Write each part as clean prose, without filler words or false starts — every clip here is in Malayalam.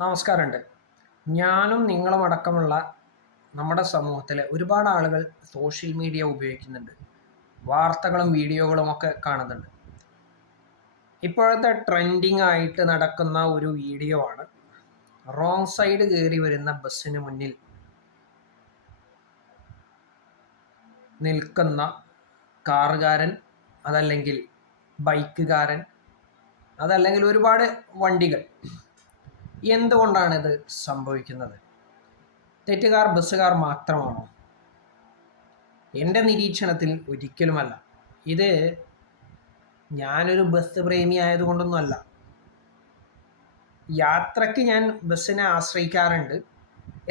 നമസ്കാരമുണ്ട്. ഞാനും നിങ്ങളും അടക്കമുള്ള നമ്മുടെ സമൂഹത്തിലെ ഒരുപാട് ആളുകൾ സോഷ്യൽ മീഡിയ ഉപയോഗിക്കുന്നുണ്ട്. വാർത്തകളും വീഡിയോകളും ഒക്കെ കാണുന്നുണ്ട്. ഇപ്പോഴത്തെ ട്രെൻഡിങ് ആയിട്ട് നടക്കുന്ന ഒരു വീഡിയോ ആണ് റോങ് സൈഡ് കയറി വരുന്ന ബസ്സിന് മുന്നിൽ നിൽക്കുന്ന കാറുകാരൻ, അതല്ലെങ്കിൽ ബൈക്കുകാരൻ, അതല്ലെങ്കിൽ ഒരുപാട് വണ്ടികൾ. എന്തുകൊണ്ടാണ് ഇത് സംഭവിക്കുന്നത്? തെറ്റുകാർ ബസ്സുകാർ മാത്രമാണോ? എൻ്റെ നിരീക്ഷണത്തിൽ ഒരിക്കലുമല്ല. ഇത് ഞാനൊരു ബസ് പ്രേമി ആയതുകൊണ്ടൊന്നുമല്ല. യാത്രയ്ക്ക് ഞാൻ ബസ്സിനെ ആശ്രയിക്കാറുണ്ട്.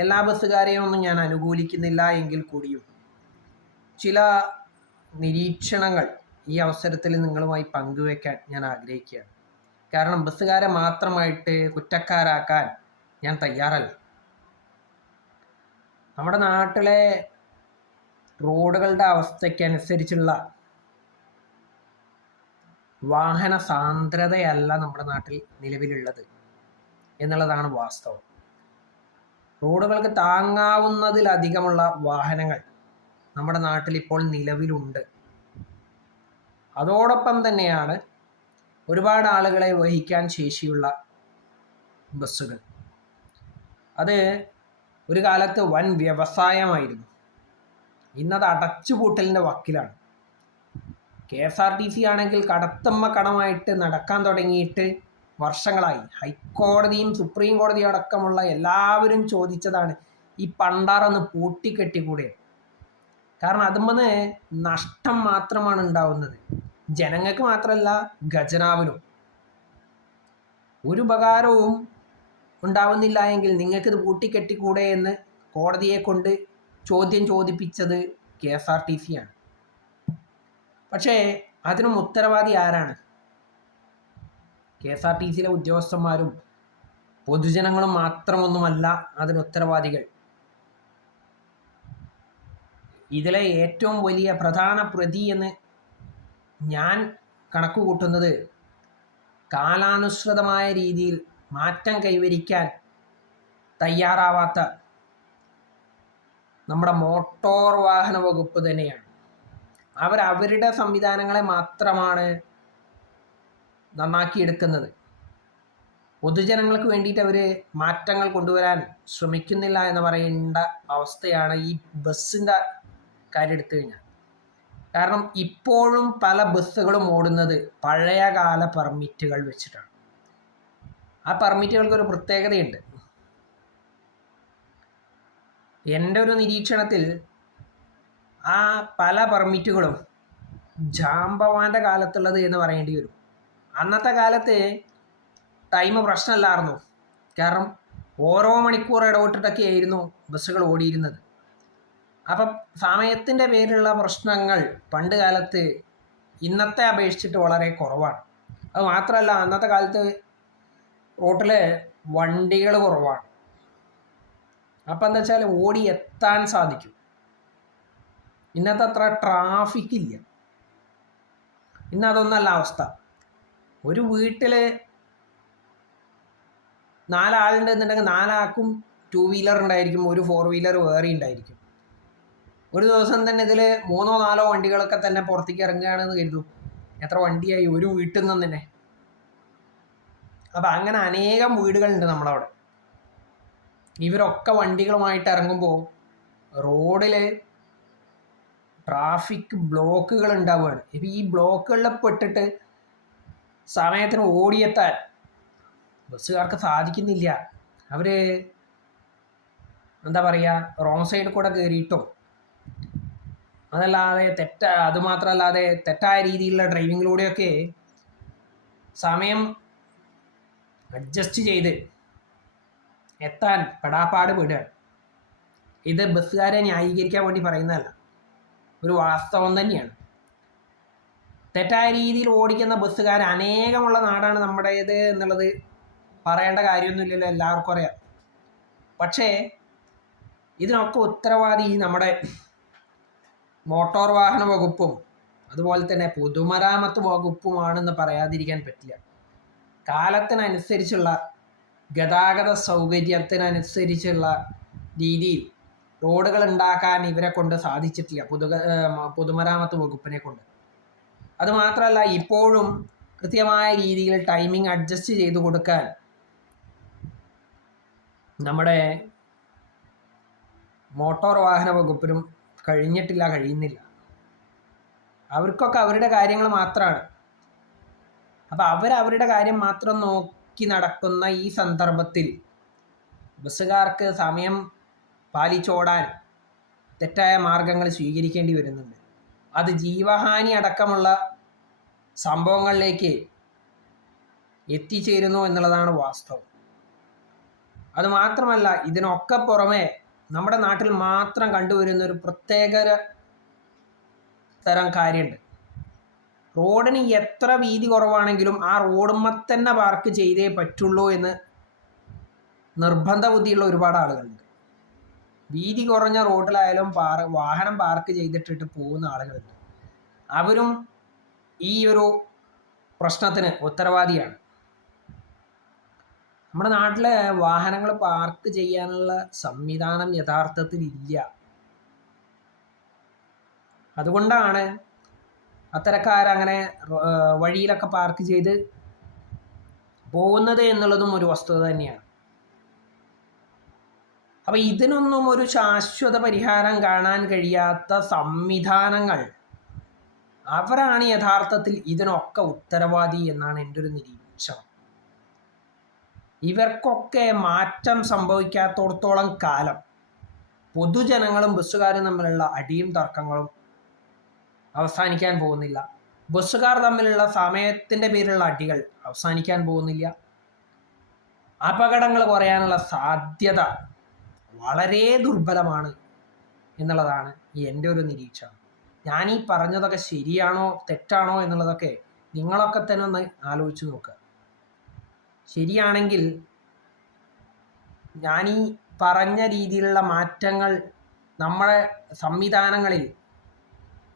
എല്ലാ ബസ്സുകാരെയും ഒന്നും ഞാൻ അനുകൂലിക്കുന്നില്ല എങ്കിൽ കൂടിയും ചില നിരീക്ഷണങ്ങൾ ഈ അവസരത്തിൽ നിങ്ങളുമായി പങ്കുവയ്ക്കാൻ ഞാൻ ആഗ്രഹിക്കുകയാണ്. കാരണം ബസ്സുകാരെ മാത്രമായിട്ട് കുറ്റക്കാരാക്കാൻ ഞാൻ തയ്യാറല്ല. നമ്മുടെ നാട്ടിലെ റോഡുകളുടെ അവസ്ഥയ്ക്കനുസരിച്ചുള്ള വാഹന സാന്ദ്രതയല്ല നമ്മുടെ നാട്ടിൽ നിലവിലുള്ളത് എന്നുള്ളതാണ് വാസ്തവം. റോഡുകൾക്ക് താങ്ങാവുന്നതിലധികമുള്ള വാഹനങ്ങൾ നമ്മുടെ നാട്ടിൽ ഇപ്പോൾ നിലവിലുണ്ട്. അതോടൊപ്പം തന്നെയാണ് ഒരുപാട് ആളുകളെ വഹിക്കാൻ ശേഷിയുള്ള ബസ്സുകൾ. അത് ഒരു കാലത്ത് വൻ വ്യവസായമായിരുന്നു. ഇന്നത് അടച്ചുപൂട്ടലിൻ്റെ വക്കിലാണ്. KSRTC ആണെങ്കിൽ കടത്തമ്മ കടമായിട്ട് നടക്കാൻ തുടങ്ങിയിട്ട് വർഷങ്ങളായി. ഹൈക്കോടതിയും സുപ്രീം കോടതിയും അടക്കമുള്ള എല്ലാവരും ചോദിച്ചതാണ് ഈ പണ്ടാറൊന്ന് പൂട്ടിക്കെട്ടിക്കൂടെ. കാരണം അതുമെന്ന് നഷ്ടം മാത്രമാണ് ഉണ്ടാവുന്നത്. ജനങ്ങൾക്ക് മാത്രമല്ല, ഖജനാവിനും ഒരു ഉപകാരവും ഉണ്ടാവുന്നില്ല എങ്കിൽ നിങ്ങൾക്കിത് പൂട്ടിക്കെട്ടിക്കൂടെ എന്ന് കോടതിയെ കൊണ്ട് ചോദ്യം ചോദിപ്പിച്ചത് KSRTC ആണ്. പക്ഷേ അതിനും ഉത്തരവാദി ആരാണ്? KSRTCയിലെ ഉദ്യോഗസ്ഥന്മാരും പൊതുജനങ്ങളും മാത്രമൊന്നുമല്ല അതിന് ഉത്തരവാദികൾ. ഇതിലെ ഏറ്റവും വലിയ പ്രധാന പ്രതി എന്ന് ഞാൻ കണക്ക് കൂട്ടുന്നത് കാലാനുസൃതമായ രീതിയിൽ മാറ്റം കൈവരിക്കാൻ തയ്യാറാവാത്ത നമ്മുടെ മോട്ടോർ വാഹന വകുപ്പ് തന്നെയാണ്. അവരുടെ സംവിധാനങ്ങളെ മാത്രമാണ് നന്നാക്കിയെടുക്കുന്നത്. പൊതുജനങ്ങൾക്ക് വേണ്ടിയിട്ട് അവർ മാറ്റങ്ങൾ കൊണ്ടുവരാൻ ശ്രമിക്കുന്നില്ല എന്ന് പറയേണ്ട അവസ്ഥയാണ് ഈ ബസ്സിൻ്റെ കാര്യം എടുത്തു കഴിഞ്ഞാൽ. കാരണം ഇപ്പോഴും പല ബസ്സുകളും ഓടുന്നത് പഴയകാല പെർമിറ്റുകൾ വെച്ചിട്ടാണ്. ആ പെർമിറ്റുകൾക്കൊരു പ്രത്യേകതയുണ്ട്. എൻ്റെ ഒരു നിരീക്ഷണത്തിൽ ആ പല പെർമിറ്റുകളും ജാംബവാൻ്റെ കാലത്തുള്ളത് എന്ന് പറയേണ്ടി വരും. അന്നത്തെ കാലത്ത് ടൈം പ്രശ്നമല്ലായിരുന്നു. കാരണം ഓരോ മണിക്കൂർ ഇടവിട്ടിട്ടൊക്കെ ആയിരുന്നു ബസ്സുകൾ ഓടിയിരുന്നത്. അപ്പം സമയത്തിൻ്റെ പേരിലുള്ള പ്രശ്നങ്ങൾ പണ്ട് കാലത്ത് ഇന്നത്തെ അപേക്ഷിച്ചിട്ട് വളരെ കുറവാണ്. അത് മാത്രമല്ല, അന്നത്തെ കാലത്ത് റോട്ടിൽ വണ്ടികൾ കുറവാണ്. അപ്പം എന്താ വെച്ചാൽ ഓടി എത്താൻ സാധിക്കും. ഇന്നത്തെ അത്ര ട്രാഫിക് ഇല്ല. ഇന്നതൊന്നല്ല അവസ്ഥ. ഒരു വീട്ടിൽ 4 ആളുണ്ടെന്നുണ്ടെങ്കിൽ 4 ആൾക്കും 2 വീലർ ഉണ്ടായിരിക്കും, ഒരു 4 വീലർ വേറെ ഉണ്ടായിരിക്കും. ഒരു ദിവസം തന്നെ ഇതിൽ 3 or 4 വണ്ടികളൊക്കെ തന്നെ പുറത്തേക്ക് ഇറങ്ങുകയാണെന്ന് കരുതും. എത്ര വണ്ടിയായി ഒരു വീട്ടിൽ നിന്ന് തന്നെ. അപ്പം അങ്ങനെ അനേകം വീടുകളുണ്ട് നമ്മളവിടെ. ഇവരൊക്കെ വണ്ടികളുമായിട്ട് ഇറങ്ങുമ്പോൾ റോഡിൽ ട്രാഫിക് ബ്ലോക്കുകൾ ഉണ്ടാവുകയാണ്. ഇപ്പം ഈ ബ്ലോക്കുകളിൽ പെട്ടിട്ട് സമയത്തിന് ഓടിയെത്താൻ ബസ്സുകാർക്ക് സാധിക്കുന്നില്ല. അവർ എന്താ പറയുക, റോങ് സൈഡിൽ കൂടെ കയറിയിട്ടും അതുമാത്രമല്ലാതെ തെറ്റായ രീതിയിലുള്ള ഡ്രൈവിങ്ങിലൂടെയൊക്കെ സമയം അഡ്ജസ്റ്റ് ചെയ്ത് എത്താൻ പെടാപ്പാട് പെടുകയാണ്. ഇത് ബസ്സുകാരെ ന്യായീകരിക്കാൻ വേണ്ടി പറയുന്നതല്ല, ഒരു വാസ്തവം തന്നെയാണ്. തെറ്റായ രീതിയിൽ ഓടിക്കുന്ന ബസ്സുകാർ അനേകമുള്ള നാടാണ് നമ്മുടേത് എന്നുള്ളത് പറയേണ്ട കാര്യമൊന്നുമില്ലല്ലോ, എല്ലാവർക്കും അറിയാം. പക്ഷേ ഇതിനൊക്കെ ഉത്തരവാദി നമ്മുടെ മോട്ടോർ വാഹന വകുപ്പും അതുപോലെ തന്നെ പൊതുമരാമത്ത് വകുപ്പുമാണെന്ന് പറയാതിരിക്കാൻ പറ്റില്ല. കാലത്തിനനുസരിച്ചുള്ള ഗതാഗത സൗകര്യത്തിനനുസരിച്ചുള്ള രീതിയിൽ റോഡുകൾ ഉണ്ടാക്കാൻ ഇവരെ കൊണ്ട് സാധിച്ചിട്ടില്ല, പൊതുമരാമത്ത് വകുപ്പിനെ കൊണ്ട്. അതുമാത്രമല്ല, ഇപ്പോഴും കൃത്യമായ രീതിയിൽ ടൈമിംഗ് അഡ്ജസ്റ്റ് ചെയ്ത് കൊടുക്കാൻ നമ്മുടെ മോട്ടോർ വാഹന വകുപ്പിനും കഴിയുന്നില്ല. അവർക്കൊക്കെ അവരുടെ കാര്യങ്ങൾ മാത്രമാണ്. അപ്പം അവരവരുടെ കാര്യം മാത്രം നോക്കി നടക്കുന്ന ഈ സന്ദർഭത്തിൽ ബസ്സുകാർക്ക് സമയം പാലിച്ചോടാൻ തെറ്റായ മാർഗങ്ങൾ സ്വീകരിക്കേണ്ടി വരുന്നുണ്ട്. അത് ജീവഹാനി അടക്കമുള്ള സംഭവങ്ങളിലേക്ക് എത്തിച്ചേരുന്നു എന്നുള്ളതാണ് വാസ്തവം. അതുമാത്രമല്ല, ഇതിനൊക്കെ പുറമെ നമ്മുടെ നാട്ടിൽ മാത്രം കണ്ടുവരുന്ന ഒരു പ്രത്യേക തരം കാര്യമുണ്ട്. റോഡിന് എത്ര വീതി കുറവാണെങ്കിലും ആ റോഡുമ്മ തന്നെ പാർക്ക് ചെയ്തേ പറ്റുള്ളൂ എന്ന് നിർബന്ധ ബുദ്ധിയുള്ള ഒരുപാട് ആളുകളുണ്ട്. വീതി കുറഞ്ഞ റോഡിലായാലും വാഹനം പാർക്ക് ചെയ്തിട്ടിട്ട് പോകുന്ന ആളുകളുണ്ട്. അവരും ഈ ഒരു പ്രശ്നത്തിന് ഉത്തരവാദിയാണ്. നമ്മുടെ നാട്ടിലെ വാഹനങ്ങൾ പാർക്ക് ചെയ്യാനുള്ള സംവിധാനം യഥാർത്ഥത്തിൽ ഇല്ല. അതുകൊണ്ടാണ് അത്തരക്കാരങ്ങനെ വഴിയിലൊക്കെ പാർക്ക് ചെയ്ത് പോകുന്നത് എന്നുള്ളതും ഒരു വസ്തുത തന്നെയാണ്. അപ്പം ഇതിനൊന്നും ഒരു ശാശ്വത പരിഹാരം കാണാൻ കഴിയാത്ത സംവിധാനങ്ങൾ, അവരാണ് യഥാർത്ഥത്തിൽ ഇതിനൊക്കെ ഉത്തരവാദി എന്നാണ് എൻ്റെ ഒരു നിരീക്ഷണം. ഇവർക്കൊക്കെ മാറ്റം സംഭവിക്കാത്തോടത്തോളം കാലം പൊതുജനങ്ങളും ബസ്സുകാരും തമ്മിലുള്ള അടിയും തർക്കങ്ങളും അവസാനിക്കാൻ പോകുന്നില്ല. ബസ്സുകാർ തമ്മിലുള്ള സമയത്തിൻ്റെ പേരിലുള്ള അടികൾ അവസാനിക്കാൻ പോകുന്നില്ല. അപകടങ്ങൾ കുറയാനുള്ള സാധ്യത വളരെ ദുർബലമാണ് എന്നുള്ളതാണ് എൻ്റെ ഒരു നിരീക്ഷണം. ഞാനീ പറഞ്ഞതൊക്കെ ശരിയാണോ തെറ്റാണോ എന്നുള്ളതൊക്കെ നിങ്ങളൊക്കെ തന്നെ ഒന്ന് ആലോചിച്ച് നോക്കുക. ശരിയാണെങ്കിൽ ഞാനീ പറഞ്ഞ രീതിയിലുള്ള മാറ്റങ്ങൾ നമ്മുടെ സംവിധാനങ്ങളിൽ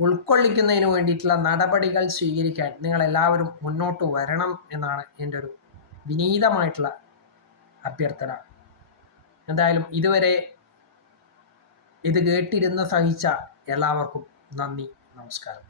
ഉൾക്കൊള്ളിക്കുന്നതിന് വേണ്ടിയിട്ടുള്ള നടപടികൾ സ്വീകരിക്കാൻ നിങ്ങളെല്ലാവരും മുന്നോട്ട് വരണം എന്നാണ് എൻ്റെ ഒരു വിനീതമായിട്ടുള്ള അഭ്യർത്ഥന. എന്തായാലും ഇതുവരെ ഇത് കേട്ടിരുന്ന് സഹിച്ച എല്ലാവർക്കും നന്ദി, നമസ്കാരം.